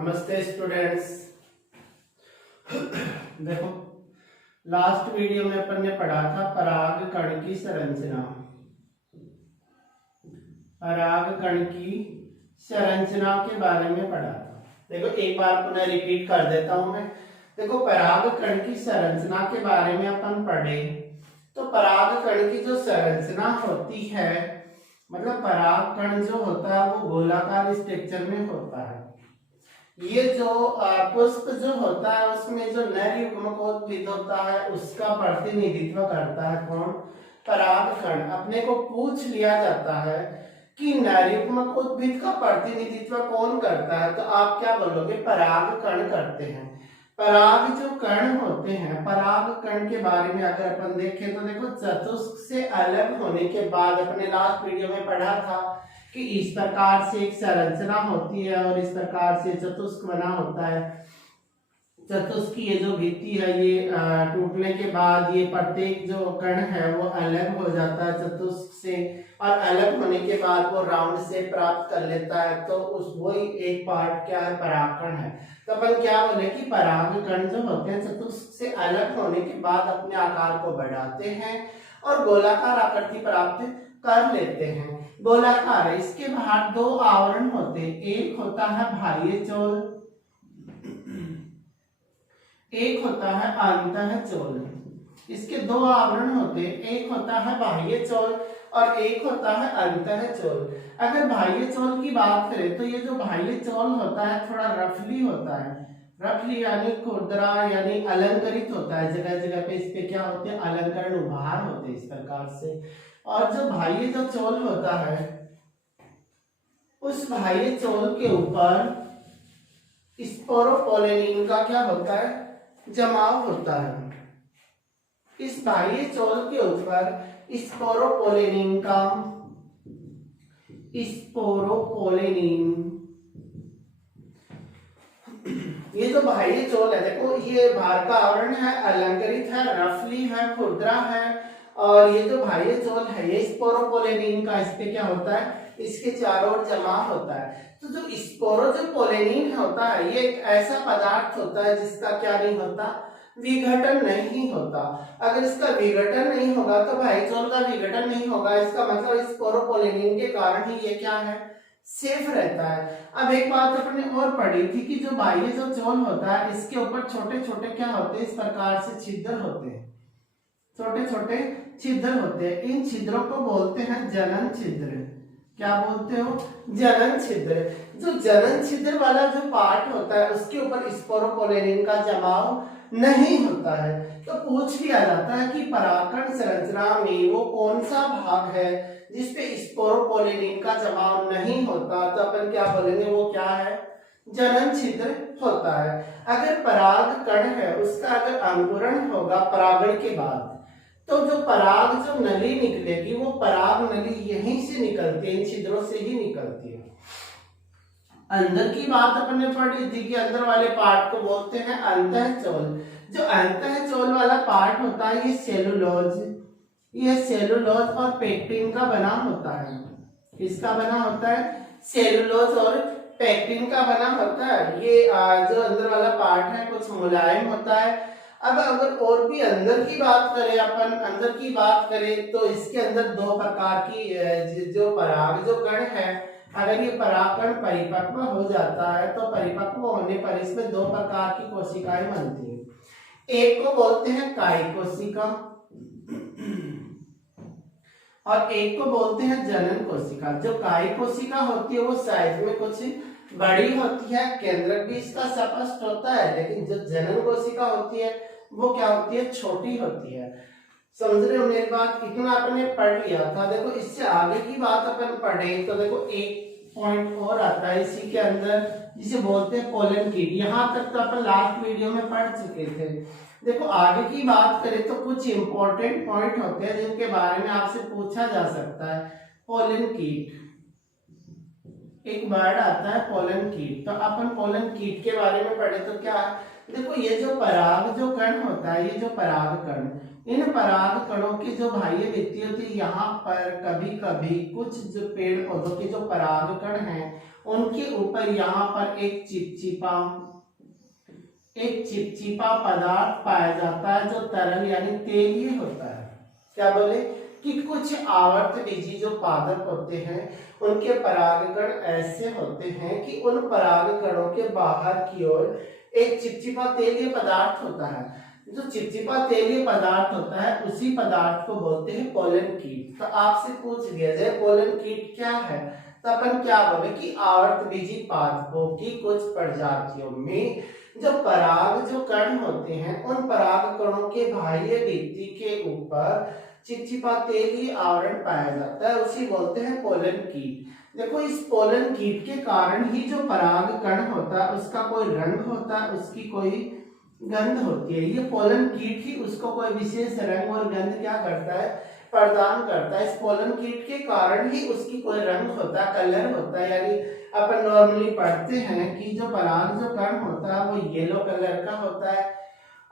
नमस्ते स्टूडेंट्स। देखो, last video में अपन ने पढ़ा था पराग कण की संरचना। पराग कण की संरचना के बारे में पढ़ा था। देखो, एक बार पुनः रिपीट कर देता हूं मैं। देखो, पराग कण की संरचना के बारे में अपन पढ़े तो पराग कण की जो संरचना होती है, मतलब पराग कण जो होता है वो गोलाकार स्ट्रक्चर में होता है। ये जो पुष्प जो होता है उसमें जो नर युग्मकोद्भिद होता है उसका प्रतिनिधित्व करता है कौन? परागकण। अपने को पूछ लिया जाता है कि नर युग्मकोद्भिद का प्रतिनिधित्व कौन करता है, तो आप क्या बोलोगे? परागकण करते हैं। पराग जो कण होते हैं, पराग कण के बारे में अगर अपन देखें तो देखो, चतुष्क से अलग होने के बाद अपने लास्ट वीडियो में पढ़ा था कि इस प्रकार से एक संरचना होती है और इस प्रकार से चतुष्क बना होता है। चतुष्क की ये जो भित्ति है ये टूटने के बाद ये प्रत्येक जो कण है वो अलग हो जाता है चतुष्क से, और अलग होने के बाद वो राउंड से प्राप्त कर लेता है। तो उस वही एक पार्ट क्या है? परागकण है। तो अपन क्या बोले कि परागकण जो होते हैं चतुष्क से अलग होने के बाद अपने आकार को बढ़ाते हैं और गोलाकार आकृति प्राप्त कर लेते हैं। गोलाकार है, इसके बाहर दो आवरण होते हैं। एक होता है बाह्य चोल, एक होता है आंतः चोल। इसके दो आवरण होते हैं, एक होता है बाह्य चोल और एक होता है अंतः चोल। अगर बाह्य चोल की बात करें तो ये जो बाह्य चोल होता है थोड़ा रफली होता है। रफली यानी खुरदरा यानी अलंकृत होता है। जगह जगह पे इस पे क्या होते हैं? अलंकरण उभार होते हैं इस प्रकार से। और जो बाह्य जो चोल होता है उस बाह्य चोल के ऊपर स्पोरोपोलेनिन का क्या होता है? जमाव होता है। इस बाह्य चोल के ऊपर स्पोरोपोलेनिन का ये जो बाह्य चोल है, देखो ये बाहर का आवरण है, अलंकृत है, रफली है, खुरदरा है। और ये जो बाह्य चोल है ये स्पोरोपोलेनिन का इस पे क्या होता है? इसके चारों ओर जमा होता है। तो जो स्पोरो जो पोलेनिन होता है ये एक ऐसा पदार्थ होता है जिसका क्या नहीं होता? विघटन नहीं होता। अगर इसका विघटन नहीं होगा तो बाह्य चोल का विघटन नहीं होगा। इसका मतलब स्पोरोपोलेनिन के कारण ही ये क्या है? सेफ रहता है। अब एक बात अपने और पढ़ी थी कि जो बाह्य जो चोल होता है इसके ऊपर छोटे छोटे क्या होते हैं? इस प्रकार से छिद्र होते हैं, छोटे छोटे छिद्र होते हैं। इन छिद्रों को बोलते हैं जनन छिद्र। क्या बोलते हो? जनन छिद्र। जो जनन छिद्र वाला जो पार्ट होता है उसके ऊपर स्पोरोपोलेनिन का जमाव नहीं होता है। तो पूछ लिया जाता है कि परागकण संरचना में वो कौन सा भाग है जिसपे स्पोरोपोलेनिन का जमाव नहीं होता, तो अपन क्या बोलेंगे? वो क्या है? जनन छिद्र होता है। अगर पराग कण है उसका अगर अंकुरण होगा परागण के बाद, तो जो पराग जो नली निकलेगी वो पराग नली यहीं से निकलती है, इन छिद्रों से ही निकलती है। अंदर की बात अपन ने पढ़ी थी कि अंदर वाले पार्ट को बोलते हैं अंतः चोल। जो अंतः चोल वाला पार्ट होता है ये सेलुलोज और पेक्टिन का बना होता है। किसका बना होता है? सेलुलोज और पेक्टिन का बना होता है। ये जो अंदर वाला पार्ट है कुछ मुलायम होता है। अब अगर और भी अंदर की बात करें, अपन अंदर की बात करें तो इसके अंदर दो प्रकार की जो पराग जो कण है, अगर ये परागकण परिपक्व हो जाता है तो परिपक्व होने पर इसमें दो प्रकार की कोशिकाएं बनती हैं। एक को बोलते हैं कायी कोशिका और एक को बोलते हैं जनन कोशिका। जो कायी कोशिका होती है वो साइज में कुछ बड़ी होती है, केंद्रक भी इसका स्पष्ट होता है, लेकिन जो जनन कोशिका होती है वो क्या होती है? छोटी होती है। समझ रहे हो मेरी बात? इतना अपने पढ़ लिया था। देखो इससे आगे की बात अपन पढ़े तो देखो एक पॉइंट और आता है इसी के अंदर जिसे बोलते हैं पोलन कीट। यहाँ तक तो अपन लास्ट वीडियो में पढ़ चुके थे। देखो आगे की बात करें तो कुछ इंपॉर्टेंट पॉइंट होते हैं जिनके बारे में आपसे पूछा जा सकता है। पोलन कीट एक वर्ड आता है, पोलन कीट। तो अपन पोलन कीट के बारे में पढ़े तो क्या है? देखो ये जो पराग जो कण होता है, ये जो पराग कण इन पराग कणों की जो बाह्य भित्ति होती है, यहाँ पर कभी कभी कुछ जो पेड़ पौधों के जो पराग कण हैं उनके ऊपर यहाँ पर एक चिपचिपा पदार्थ पाया जाता है जो तरल यानी तेलीय होता है। क्या बोले कि कुछ आवर्त बीजी जो पादप होते हैं उनके परागकण ऐसे होते हैं कि उन परागकणों के बाहर की ओर एक चिपचिपा तेलीय पदार्थ होता है। जो चिपचिपा तेलीय पदार्थ होता है उसी पदार्थ को बोलते हैं पोलन कीट। तो आपसे पूछ लिया जाए पोलन कीट क्या है, तो अपन क्या बोले कि आवर्त बीजी पादपों की कुछ प्रजातियों में जो पराग जो कण होते हैं उन पराग कणों के बाह्य भित्ति के ऊपर चिपचिपा तेलीय आवरण पाया जाता है, उसी बोलते हैं पोलन कीट। देखो इस पोलन कीट के कारण ही जो पराग कण होता है उसका कोई रंग होता है, उसकी कोई गंध होती है। ये पोलन कीट ही उसको कोई विशेष रंग और गंध क्या करता है, प्रदान करता है। इस पोलन कीट के कारण ही उसकी कोई रंग होता है, कलर होता है। यानी अपन नॉर्मली पढ़ते हैं कि जो पराग जो कण होता है वो येलो कलर का होता है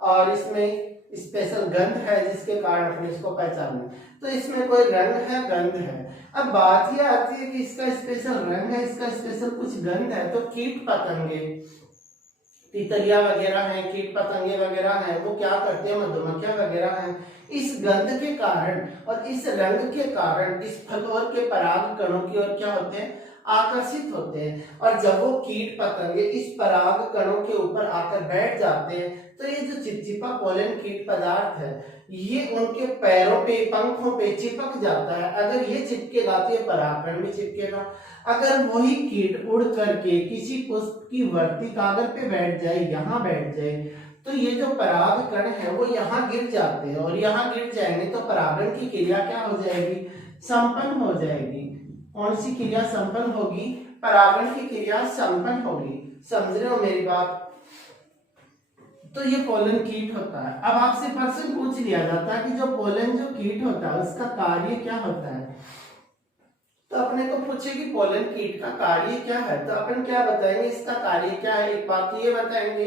और इसमें स्पेशल गंध है जिसके कारण अपने इसको पहचाने। तो इसमें कोई रंग है, गंध है। अब बात यह आती है कि इसका स्पेशल रंग है, इसका स्पेशल कुछ गंध है। तो कीट पतंगे, तितलियां वगैरह हैं, कीट पतंगे वगैरह हैं, वो क्या करते हैं, मधुमक्खियां वगैरह हैं, इस गंध के कारण और इस रंग के कारण इस फलों के पराग कणों की ओर क्या होते हैं, आकर्षित होते हैं। और जब वो कीट पतंगे इस पराग कणों के ऊपर आकर बैठ जाते हैं तो ये जो चिपचिपा पोलन कीट पदार्थ है ये उनके पैरों पे, पंखों पे चिपक जाता है। अगर ये चिपकेगा तो ये परागकण भी चिपकेगा। अगर वही कीट उड़ करके किसी पुष्प की वर्ती कागज पे बैठ जाए, यहाँ बैठ जाए, तो ये जो पराग कण है वो यहाँ गिर जाते हैं और यहाँ गिर जाएंगे तो परागण की क्रिया क्या हो जाएगी, संपन्न हो जाएगी। कौन सी क्रिया संपन्न होगी, परागण की क्रिया संपन्न होगी। समझ रहे हो मेरी बात। तो ये पोलन कीट होता है। अब आपसे प्रश्न पूछ लिया जाता है कि जो पोलन जो कीट होता है उसका कार्य क्या होता है, तो अपने को पूछे कि पोलन कीट का कार्य क्या है, तो अपन क्या बताएंगे, इसका कार्य क्या है। एक बात ये बताएंगे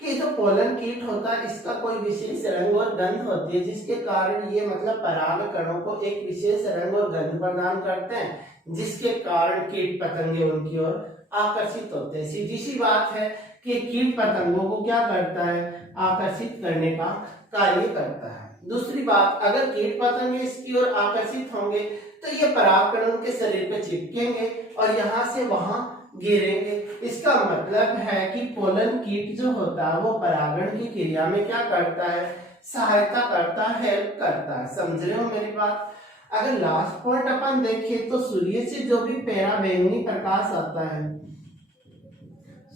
कि जो पोलन कीट होता है इसका कोई विशेष रंग और गंध होती है जिसके कारण ये मतलब पराग कणों को एक विशेष रंग और गंध प्रदान करते हैं जिसके कारण कीट पतंगे उनकी ओर आकर्षित होते हैं। सीधी सी बात है कि कीट पतंगों को क्या करता है, आकर्षित करने का कार्य करता है। दूसरी बात, अगर कीट पतंगे इसकी ओर आकर्षित होंगे तो ये परागकण उनके शरीर पे चिपकेंगे और यहाँ से वहां गिरेंगे। इसका मतलब है कि पोलन कीट जो होता है वो परागण की क्रिया में क्या करता है, सहायता करता है, हेल्प करता है। समझ रहे हो मेरी बात। अगर लास्ट पॉइंट अपन देखें तो सूर्य से जो भी पराबैंगनी प्रकाश आता है,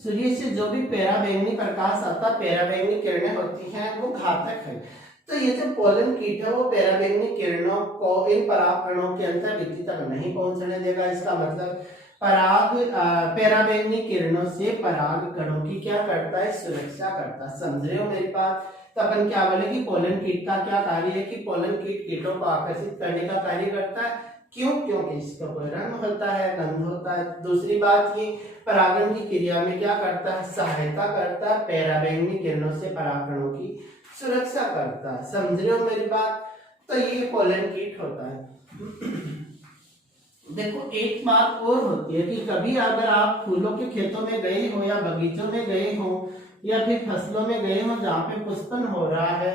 सूर्य से जो भी पराबैंगनी प्रकाश आता है, पराबैंगनी किरणें होती हैं वो घातक है। तो ये जो पोलन कीट है वो पराबैंगनी किरणों को इन परागकणों के अंतर्भित्ति तक नहीं पहुंचने देगा। इसका मतलब पराबैंगनी किरणों से परागकणों की क्या करता है, सुरक्षा करता है। समझ रहे हो मेरी बात। तो अपन क्या बोले कि पोलन कीट का क्या कार्य है कि पोलन कीट कीटों को आकर्षित करने का कार्य करता है। क्यों, क्योंकि इसका कोई रंग होता है, गंध होता है। दूसरी बात ये परागण की क्रिया में क्या करता है, सहायता करता है, पराबैंगनी किरणों से परागकणों की सुरक्षा करता है। समझ रहे हो मेरी बात। तो ये पोलन कीट होता है। देखो एक बात और होती है कि कभी अगर आप फूलों के खेतों में गए हो या बगीचों में गए हो या फिर फसलों में गए हो जहाँ पे पुष्पन हो रहा है,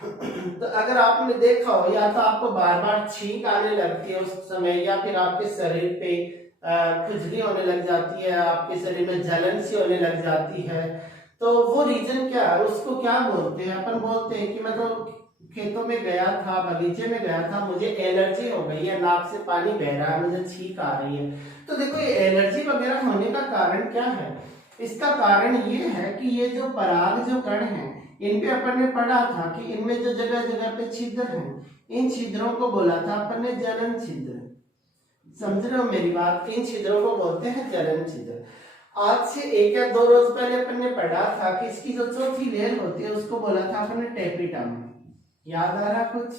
तो अगर आपने देखा हो या तो आपको बार बार छींक आने लगती है उस समय, या फिर आपके शरीर पे खुजली होने लग जाती है, आपके शरीर में जलन सी होने लग जाती है, तो वो रीजन क्या है, उसको क्या बोलते हैं। अपन बोलते हैं कि मैं तो खेतों में गया था, बगीचे में गया था, मुझे एलर्जी हो गई है, नाक से पानी बह रहा है, मुझे छींक आ रही है। तो देखो ये एलर्जी वगैरह होने का कारण क्या है, इसका कारण ये है कि ये जो पराग जो कण हैं इन पे अपन ने पढ़ा था कि इनमें जो जगह जगह पे छिद्र हैं, इन छिद्रों को बोला था अपन ने जलन छिद्र। समझ रहे हो मेरी बात। इन छिद्रों को बोलते हैं जलन छिद्र। आज से 1 या 2 रोज पहले अपन ने पढ़ा था कि इसकी जो चौथी लेयर होती है उसको बोला था अपन ने टेपिटम। याद आ रहा कुछ,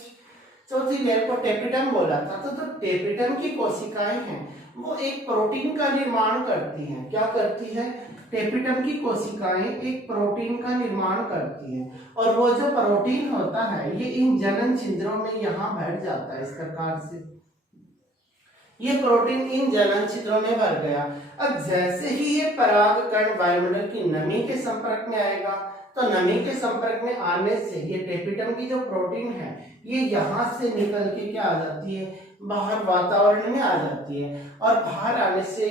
चौथी लेयर को टेपिटम बोला था। तो टेपिटम की कोशिकाएं हैं वो एक प्रोटीन का निर्माण करती हैं। क्या करती है? टेपिटम की कोशिकाएं एक प्रोटीन का निर्माण करती हैं और वो जो प्रोटीन होता है ये इन जनन छिद्रों में यहाँ भर जाता है। इस प्रकार से ये प्रोटीन इन जनन छिद्रों में भर गया। अब जैसे ही ये परागकण वायुमंडल की नमी के संपर्क में आएगा तो नमी के संपर्क में आने से ये टेपिटम की जो प्रोटीन है ये यहाँ से निकल के क्या आ जाती है? बाहर वातावरण में आ जाती है और बाहर आने से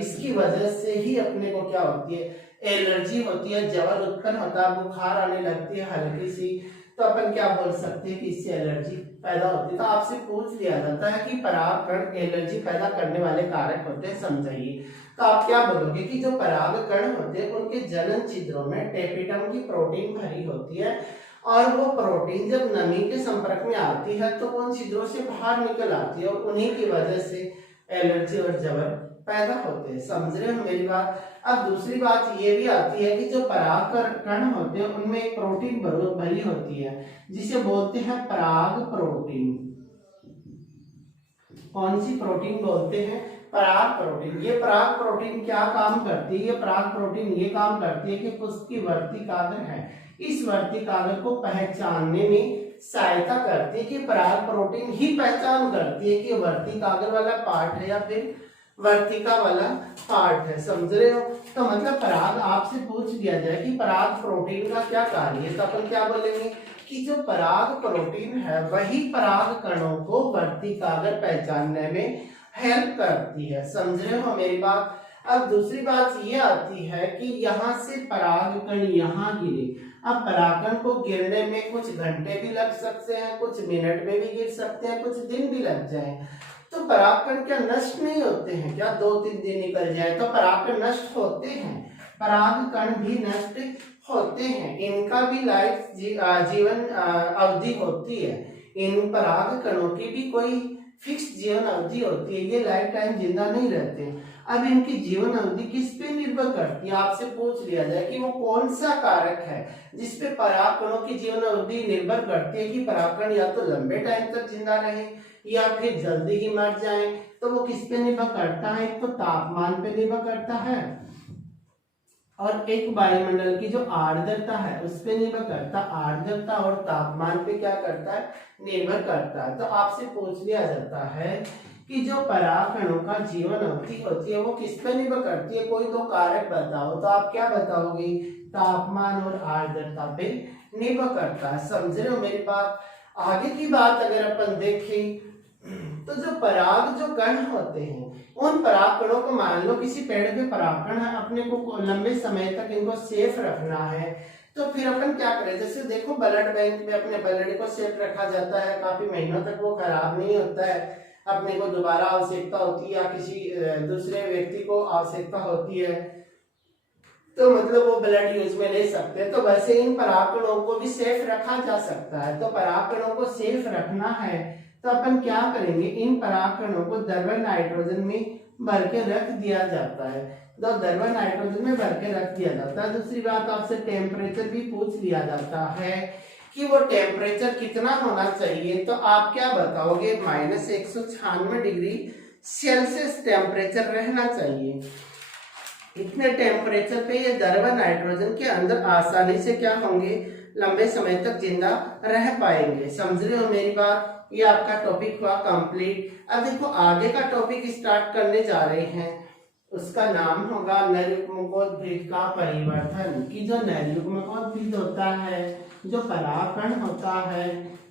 इसकी वजह से ही अपने को क्या होती है? एलर्जी होती है, ज्वर उत्पन्न होता है, बुखार आने लगती है हल्की सी। तो अपन क्या बोल सकते हैं कि इससे एलर्जी पैदा होती है। तो आपसे पूछ लिया जाता है कि परागकण एलर्जी पैदा करने वाले कारक होते हैं, समझाइए। तो आप क्या बोलोगे कि जो परागकण होते हैं उनके जनन छिद्रों में टेपिटम की प्रोटीन भरी होती है और वो प्रोटीन जब नमी के संपर्क में आती है तो उन छिद्रों से बाहर निकल आती है और उन्हीं की वजह से एलर्जी और ज्वर पैदा होते हैं। समझ रहे हो मेरी बात? अब दूसरी बात ये भी आती है कि जो परागकण होते हैं उनमें एक प्रोटीन भरी होती है जिसे बोलते हैं पराग प्रोटीन। कौन सी प्रोटीन बोलते हैं? पराग प्रोटीन। ये पराग प्रोटीन क्या काम करती है? ये पराग प्रोटीन ये काम करती है कि पुष्प की वर्तिकाग्र है, इस वर्तिकाग्र को पहचानने में सहायता करती है कि पराग प्रोटीन ही पहचान करती है कि वर्तिकाग्र वाला पार्ट है या फिर वर्तिका वाला पार्ट है। समझ रहे हो? तो मतलब पराग आपसे पूछ लिया जाए कि पराग प्रोटीन का क्या कार्य है तो अपन क्या बोलेंगे कि जो पराग प्रोटीन है वही पराग कणों को वर्तिकाग्र पहचानने में हेल्प करती है। समझ रहे हो मेरी बात? अब दूसरी बात ये आती है कि यहाँ से परागकण यहाँ गिरे। अब परागकण को गिरने में कुछ घंटे भी लग सकते हैं, कुछ मिनट में भी गिर सकते हैं, कुछ दिन भी लग जाए। तो परागकण क्या नष्ट नहीं होते हैं क्या? 2-3 दिन निकल जाए तो परागकण नष्ट होते हैं, परागकण भी नष्ट होते हैं। इनका भी लाइफ जीवन अवधि होती है। इन परागकणों की भी कोई फिक्स जीवन अवधि होती है, ये लाइफ टाइम जिंदा नहीं रहते। अब इनकी जीवन अवधि किस पे निर्भर करती है? आपसे पूछ लिया जाए कि वो कौन सा कारक है जिसपे परागकणों की जीवन अवधि निर्भर करती है कि परागकण या तो लंबे टाइम तक जिंदा रहे या फिर जल्दी ही मर जाए। तो वो किस पे निर्भर करता है? एक तो तापमान पे निर्भर करता है और एक वायुमंडल की जो आर्द्रता है उस पे निर्भर करता है। आर्द्रता और तापमान पे क्या करता है? निर्भर करता है। तो आपसे पूछ लिया जाता है कि जो परागकणों का जीवन अवधि होती है वो किस पे निर्भर करती है? कोई 2 कारक बताओ। तो आप क्या बताओगे? तापमान और आर्द्रता पे निर्भर करता है। समझ रहे हो मेरी बात? आगे की बात अगर अपन देखें तो जो पराग जो कण होते हैं उन परागकणों को मान लो किसी पेड़ पे परागकण है, अपने को लंबे समय तक इनको सेफ रखना है तो फिर अपन क्या करें? जैसे देखो ब्लड बैंक में अपने ब्लड को सेफ रखा जाता है, काफी महीनों तक वो खराब नहीं होता है, अपने को दोबारा आवश्यकता होती है या किसी दूसरे व्यक्ति को आवश्यकता होती है तो मतलब वो ब्लड यूज में ले सकते हैं। तो वैसे इन परागकणों को भी सेफ रखा जा सकता है। तो परागकणों को सेफ रखना है तो अपन क्या करेंगे? इन परागकणों को द्रव्य नाइट्रोजन में भर के रख दिया जाता है। तो द्रव्य नाइट्रोजन में भर के रख दिया जाता है। दूसरी बात आपसे टेम्परेचर भी पूछ लिया जाता है कि वो टेम्परेचर कितना होना चाहिए। तो आप क्या बताओगे? -196 डिग्री सेल्सियस टेम्परेचर रहना चाहिए। इतने टेम्परेचर पे ये द्रव्य नाइट्रोजन के अंदर आसानी से क्या होंगे? लंबे समय तक जिंदा रह पाएंगे। समझ रहे हो मेरी बात? ये आपका टॉपिक हुआ कंप्लीट। अब देखो आगे का टॉपिक स्टार्ट करने जा रहे हैं, उसका नाम होगा नरयुग्मकोद्भिद का परिवर्धन। की जो नरयुग्मकोद्भिद होता है, जो परागकण होता है,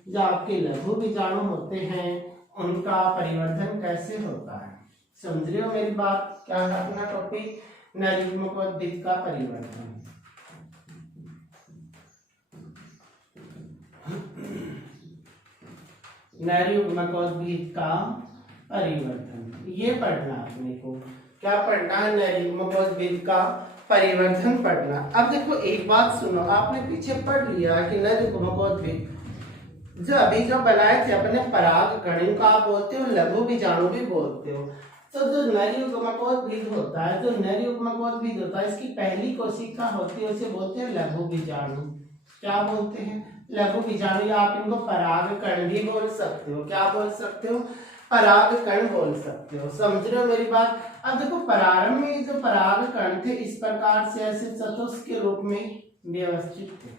जो आपके लघु बीजाणु होते हैं, उनका परिवर्धन कैसे होता है। समझ रहे हो मेरी बात? क्या है अपना टॉपिक? नरयुग्मकोद्भिद का परिवर्धन। नरयुग्मकोद्भिद का परिवर्धन ये पढ़ना अपने को। क्या पढ़ना है? नरयुग्मकोद्भिद का परिवर्धन पढ़ना। अब देखो एक बात सुनो, आपने पीछे पढ़ लिया कि नरयुग्मकोद्भिद जो अभी जो बनाए थे अपने परागकण, इनको आप बोलते हो लघु बीजाणु भी बोलते हो। तो जो नरयुग्मकोद्भिद होता है, जो नरयुग्मकोद्भिद होता है, इसकी पहली कोशिका होती है उसे बोलते हैं लघु बीजाणु। क्या बोलते हैं? लघु बीजाणु, या आप इनको परागकण भी बोल सकते हो। क्या बोल सकते हो? पराग कण बोल सकते हो। समझ रहे हो मेरी बात। अब देखो प्रारंभ में जो पराग कण थे इस प्रकार से ऐसे चतुष्क के रूप में व्यवस्थित थे,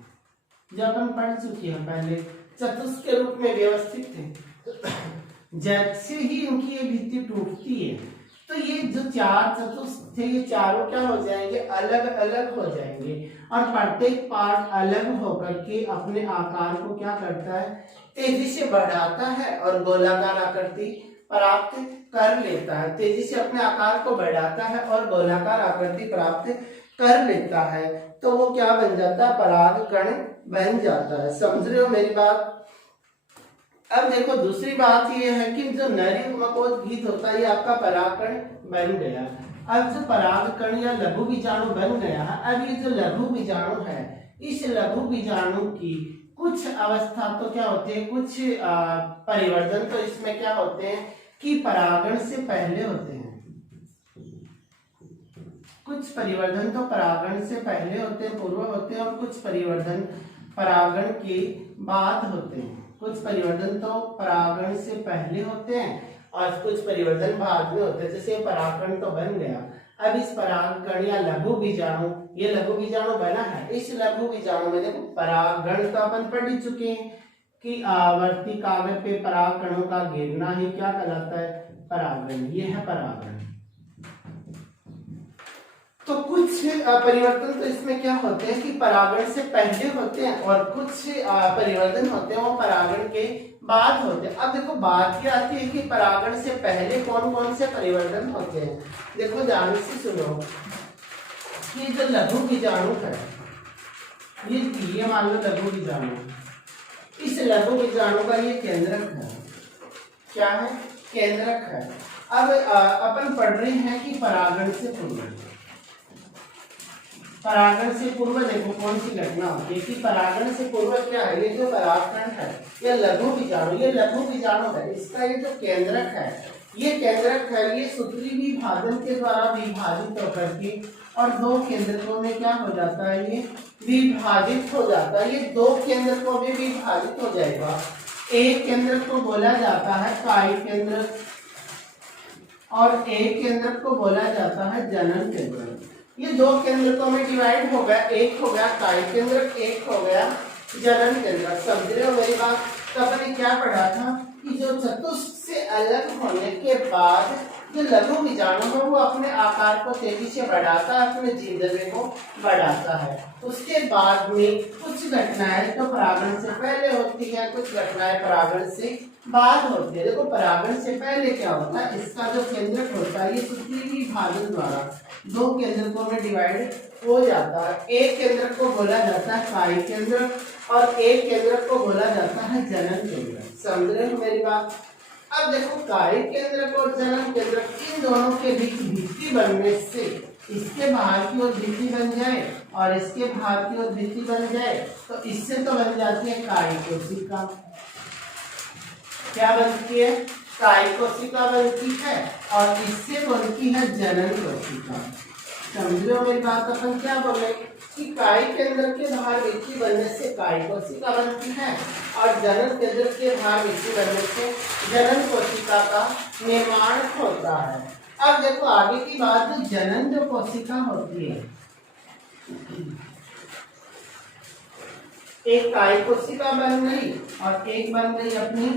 जो अपन पढ़ चुके हैं पहले, चतुष्क के रूप में व्यवस्थित थे। जैसे ही इनकी ये भित्ति टूटती है तो ये जो चार चतुष्क थे ये चारों क्या हो जाएंगे, अलग अलग हो जाएंगे और प्रत्येक पार्ट अलग होकर के अपने आकार को क्या करता है, तेजी से बढ़ाता है और गोलाकार आकृति प्राप्त कर लेता है। तेजी से अपने आकार को बढ़ाता है और गोलाकार आकृति प्राप्त कर लेता है तो वो क्या बन जाता है, पराग कण बन जाता है। समझ रहे हो मेरी बात। अब देखो दूसरी बात ये है कि जो नरी मकोद्गीत होता है ये आपका परागकण बन गया। अब जो परागकण या लघु बीजाणु बन गया है, अब ये जो लघु बीजाणु है इस लघु बीजाणु की कुछ अवस्था तो क्या होती है, कुछ परिवर्तन तो इसमें क्या होते हैं कि परागण से पहले होते हैं। कुछ परिवर्तन तो परागण से पहले होते हैं, पूर्व होते हैं, और कुछ परिवर्तन परागण के बाद होते हैं। कुछ परिवर्तन तो परागण से पहले होते हैं और कुछ परिवर्तन बाद में होते हैं। जैसे परागकण तो बन गया, अब इस परागकण या लघु बीजाणु, ये लघु बीजाणु बना है, इस लघु बीजाणु में देखो परागण तो अपन पढ़ ही चुके हैं कि आवर्ती काव्य पे परागकणों का गिरना ही क्या कहलाता है, परागण। ये है परागण। तो कुछ परिवर्तन तो इसमें क्या होते हैं कि परागण से पहले होते हैं और कुछ परिवर्तन होते हैं वो परागण के बाद होते हैं। अब देखो बात क्या आती है कि परागण से पहले कौन कौन से परिवर्तन होते हैं। देखो ध्यान से सुनो कि जो लघु बीजाणु है, ये मान लो लघु बीजाणु, इस लघु बीजाणु का ये केंद्रक है, क्या है, केंद्रक है। अब अपन पढ़ रहे हैं कि परागण से पूर्व, परागण से पूर्व देखो कौन सी घटना होती है कि परागण से पूर्व क्या है, ये जो परागकण है ये लघु बीजाणु, ये लघु बीजाणु है, इसका ये जो केंद्रक है, ये केंद्रक है, ये सूत्री विभाजन के द्वारा विभाजित होकर के और दो केंद्रकों में क्या हो जाता है, ये विभाजित हो जाता है। ये दो केंद्रकों में विभाजित हो जाएगा। एक केंद्रक को बोला जाता है कायिक केंद्रक और एक केंद्रक को बोला जाता है जनन केंद्रक। ये दो केंद्रकों में डिवाइड हो गया, एक हो गया कायिक केंद्रक, एक हो गया जनन केंद्रक। समझ रहे हो मेरी बात। तो अपन ने क्या पढ़ा था कि जो चतुष्क से अलग होने के बाद जो लघु बीजाणु है वो अपने आकार को तेजी से बढ़ाता है, अपने जीवद्रव्य को बढ़ाता है। उसके बाद में कुछ घटनाएं तो परागण से पहले होती है, कुछ घटनाएं परागण से बाद होती है। देखो परागण से पहले क्या होता है, इसका जो केंद्रक होता है ये सूत्री विभाजन द्वारा दो केंद्रकों में डिवाइड हो जाता है। एक केंद्रक को बोला जाता है कायिक केंद्रक और एक केंद्रक को बोला जाता है जनन केंद्रक। समझ रहे हो मेरी बात। अब देखो कायिक केंद्रक और जनन केंद्रक, इन दोनों के बीच भित्ति बनने से इसके बाहर की ओर भित्ति बन जाए और इसके बाहर की ओर भित्ति बन जाए तो इससे तो बन जाती है कायिक कोशिका। क्या बनती है, कायिक कोशिका बनती है और इससे बनती है जनन कोशिका। समझ रहे हो मेरी बात। अपन क्या बोले कि कायिक केंद्र के बाहर भित्ति बनने से कायिक कोशिका बनती है और जनन केंद्र के बाहर भित्ति बनने से जनन कोशिका का निर्माण होता है। अब देखो आगे की बात, जो जनन जो कोशिका होती है, एक कायिक कोशिका बन गई और एक बन गई अपनी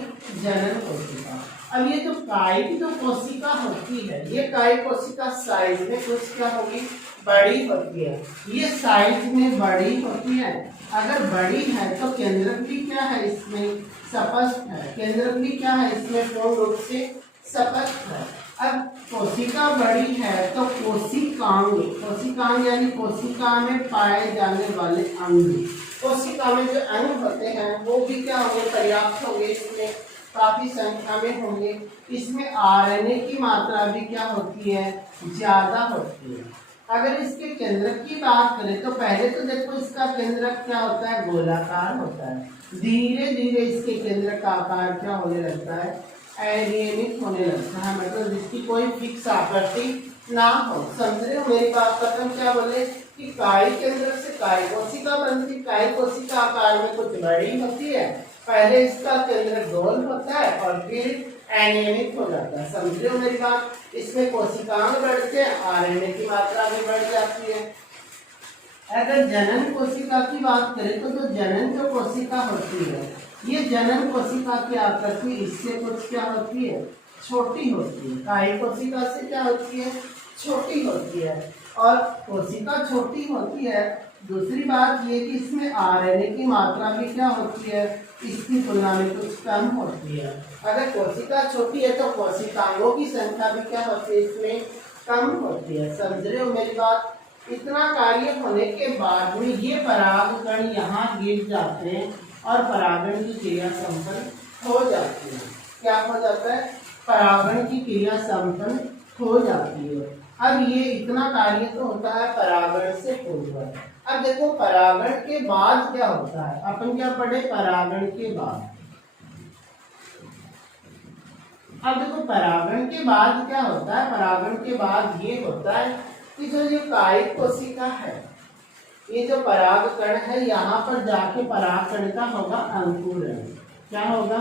जनन कोशिका। अब ये जो कायिक जो कोशिका होती है, ये कायिक कोशिका साइज में कुछ क्या होगी, बड़ी होती है। ये साइज में बड़ी होती है। अगर बड़ी है तो केंद्रक भी क्या है इसमें, स्पष्ट है। केंद्रक भी क्या है इसमें, पूर्ण रूप से स्पष्ट है। अब कोशिका बड़ी है तो कोशिकांग, कोशिकांग यानी कोशिका में पाए जाने वाले अंग, कोशिका में जो अंग होते हैं वो भी क्या होंगे, पर्याप्त होंगे, इसमें काफी संख्या में होंगे। इसमें आरएनए की मात्रा भी क्या होती है, ज्यादा होती है। अगर इसके केंद्रक की बात करें तो पहले तो देखो इसका केंद्रक क्या होता है, गोलाकार होता है। धीरे धीरे इसके केंद्रक का आकार क्या होने लगता है, अनियमित होने लगता है, मतलब जिसकी कोई फिक्स आकृति ना हो। समझ रहे हो मेरी बात। हम क्या बोले कि कायिक केंद्रक से कायिक कोशिका बनती, कायिक कोशिका आकार में कुछ बड़ी होती है। पहले इसका केंद्रक गोल होता है और फिर अनियमित हो जाता है। समझ रहे हो मेरी बात? इसमें कोशिकांग बढ़ते हैं, आरएनए की मात्रा भी बढ़ जाती है। अगर जनन कोशिका की बात करें तो जो जनन जो कोशिका होती है, ये जनन कोशिका की आकृति इससे कुछ क्या होती है, छोटी होती है। काय कोशिका से क्या होती है, छोटी होती है। और कोशिका छोटी होती है, दूसरी बात ये कि इसमें आरएनए की मात्रा भी क्या होती है, इसकी तुलना में कुछ कम होती है। अगर कोशिका छोटी है तो कोशिकांगों की संख्या भी क्या होती है, इसमें कम होती है। समझ रहे हो मेरी बात? इतना कार्य होने के बाद में ये परागकण यहाँ गिर जाते हैं और परागण की क्रिया संपन्न हो जाती है। क्या हो जाता है? परागण की क्रिया संपन्न हो जाती है। अब ये इतना कार्य तो होता है परागण से पूर्व। अब देखो परागण के बाद क्या होता है, अपन क्या पढ़े परागण के बाद। अब देखो परागण के बाद क्या होता है, परागण के बाद ये होता है कि जो ये कायिक कोशिका है, ये जो परागकण है, यहाँ पर जाके परागकण का होगा अंकुरण। क्या होगा?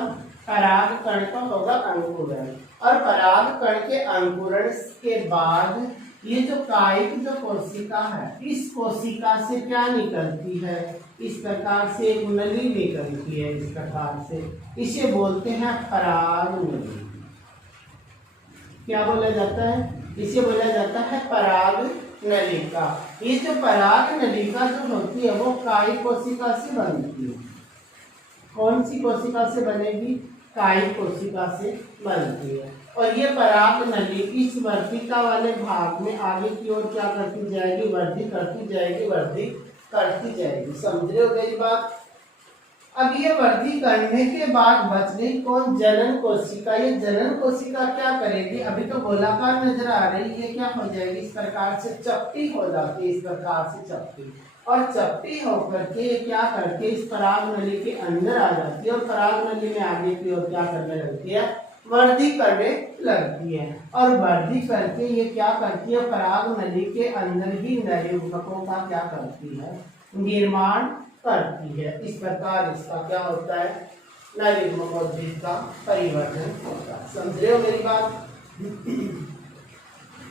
परागकण का होगा अंकुरण। और परागकण के अंकुरण के बाद ये जो कायिक जो कोशिका है, इस कोशिका से क्या निकलती है, इस प्रकार से एक नली निकलती है। इस प्रकार से इसे बोलते हैं पराग नली। क्या बोला जाता है? इसे बोला जाता है पराग नलिका। ये जो पराग नलिका जो होती है वो कायिक कोशिका से बनती है। कौन सी कोशिका से बनेगी? कायिक कोशिका से बनती है। और ये पराग नली इस वर्तिका वाले भाग में आगे की ओर क्या करती जाएगी, वृद्धि करती जाएगी, वृद्धि करती जाएगी। समझ रहे हो मेरी बात? अब ये वृद्धि करने के बाद बच गई कौन? जनन कोशिका। ये जनन कोशिका क्या करेगी, अभी तो गोलाकार नजर आ रही है, क्या हो जाएगी, इस प्रकार से चपटी हो जाती है। इस प्रकार से चपटी, और चपटी होकर के क्या करके इस पराग नली के अंदर आ जाती है और पराग नली में आगे की ओर क्या करने लगती है, वृद्धि करने लगती है। और वृद्धि करके ये क्या करती है, पराग नली के अंदर ही नरयुग्मकों का क्या करती है, निर्माण करती है। इस प्रकार इसका क्या होता है, नरयुग्मकोद्भिद का परिवर्तन होता है। समझ रहे हो मेरी बात?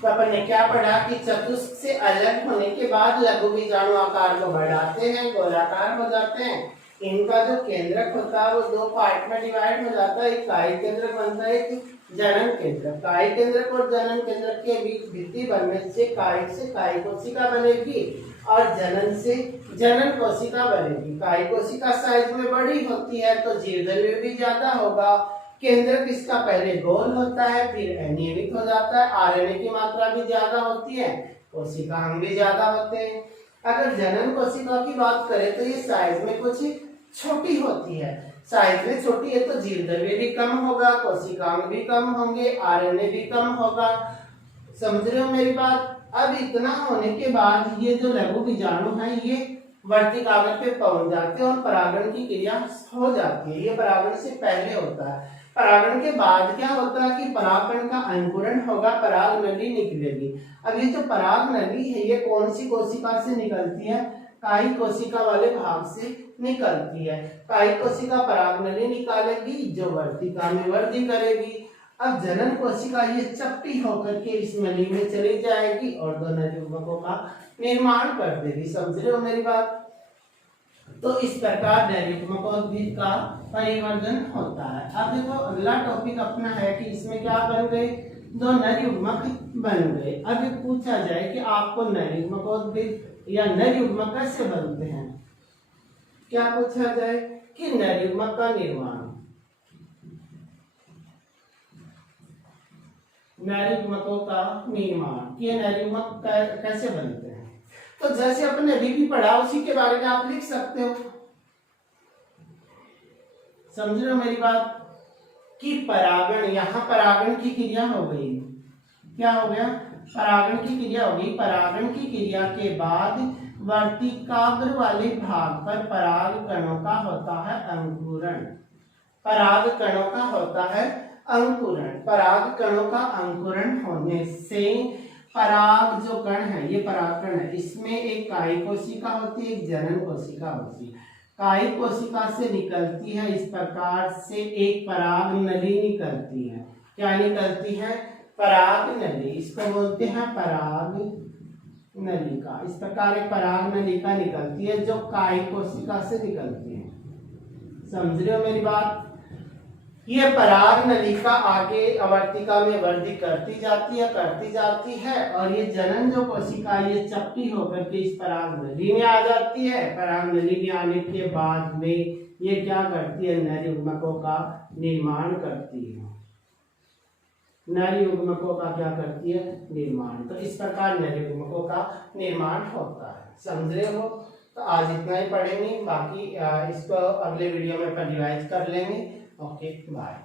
तो अपन ने क्या पढ़ा कि चतुष्क से अलग होने के बाद लघु बीजाणु आकार को बढ़ाते हैं, गोलाकार हो जाते हैं। इनका जो केंद्रक होता है वो दो पार्ट में डिवाइड हो जाता है, एक कायिक केंद्रक बनता है, एक जनन केंद्रक। कायिक केंद्रक और जनन केंद्रक के बीच भित्ति बनने से कायिक कोशिका बनेगी और जनन से जनन कोशिका बनेगी। कायिक कोशिका साइज में बड़ी होती है तो जीवधर्मी भी ज्यादा होगा। केंद्रक इसका पहले गोल होता है, फिर अनियमित हो जाता है, आरएनए की मात्रा भी ज्यादा होती है, कोशिकांग भी ज्यादा होते हैं। अगर जनन कोशिका की बात करें तो ये साइज में कुछ छोटी होती है। साइज में छोटी है तो जीवद्रव्य भी कम होगा, कोशिकांग भी कम होंगे, आरएनए भी कम होगा। समझ रहे हो मेरी बात? अब इतना होने के बाद ये जो लघु बीजाणु है ये वर्तिकाग्र पे पहुंच जाते हैं और परागण की क्रिया हो जाती है। ये परागण से पहले होता है। परागण के बाद क्या होता है कि परागकण का अंकुरण होगा, पराग नली निकलेगी। अब ये जो पराग नली है ये कौन सी कोशिका से निकलती है, कायिक कोशिका वाले भाग से निकलती है। कायिक कोशिका पराग नली निकालेगी जो वर्तिका में वृद्धि करेगी। अब जनन कोशिका ये चपटी होकर के इस नली में चली जाएगी और दो नरयुग्मकों का निर्माण कर देगी। समझ रहे हो मेरी बात? तो इस प्रकार नरयुग्मकोद्भिद का परिवर्तन होता है। अब देखो अगला टॉपिक अपना है कि इसमें क्या बन गए, दो नरयुग्मक बन गए। अब पूछा जाए कि आपको नरयुग्मकोद्भिद या नरयुग्मक कैसे बनते हैं, क्या पूछा जाए कि नरयुग्मक का निर्माण, नरयुग्मकों का निर्माण, ये नरयुग्मक कैसे बनते हैं। तो जैसे अपने अभी भी पढ़ा उसी के बारे में आप लिख सकते हो। समझ रहे हो मेरी बात? कि परागण, यहाँ परागण की क्रिया हो गई, क्या हो गया, परागण की क्रिया हो गई। परागण की क्रिया के बाद वर्तिकाग्र वाले भाग पर पराग कणों का होता है अंकुरण। पराग कणों का होता है अंकुरण। पराग कणों का अंकुरण होने से पराग जो कण है, ये परागकण है, इसमें एक कायिक कोशिका होती है, एक जनन कोशिका होती है। कायी कोशिका से निकलती है, इस प्रकार से एक पराग नली निकलती है। क्या निकलती है? पराग नली। इसको बोलते हैं पराग नलिका। इस प्रकार एक पराग नलिका निकलती है जो कायी कोशिका से निकलती है। समझ रहे हो मेरी बात? ये पराग नलिका आगे अवर्तिका में वृद्धि करती जाती है और ये जनन जो कोशिका ये चपटी होकर के इस पराग नली में आ जाती है। पराग नली में आने के बाद में ये क्या करती है? नर युग्मकों का निर्माण करती है। नर युग्मकों का क्या करती है? निर्माण। तो इस प्रकार नर युग्मकों का निर्माण होता है। समझ रहे हो? तो आज इतना ही पढ़ेंगे, बाकी इसको अगले वीडियो में रिवाइज कर लेंगे। Okay, bye.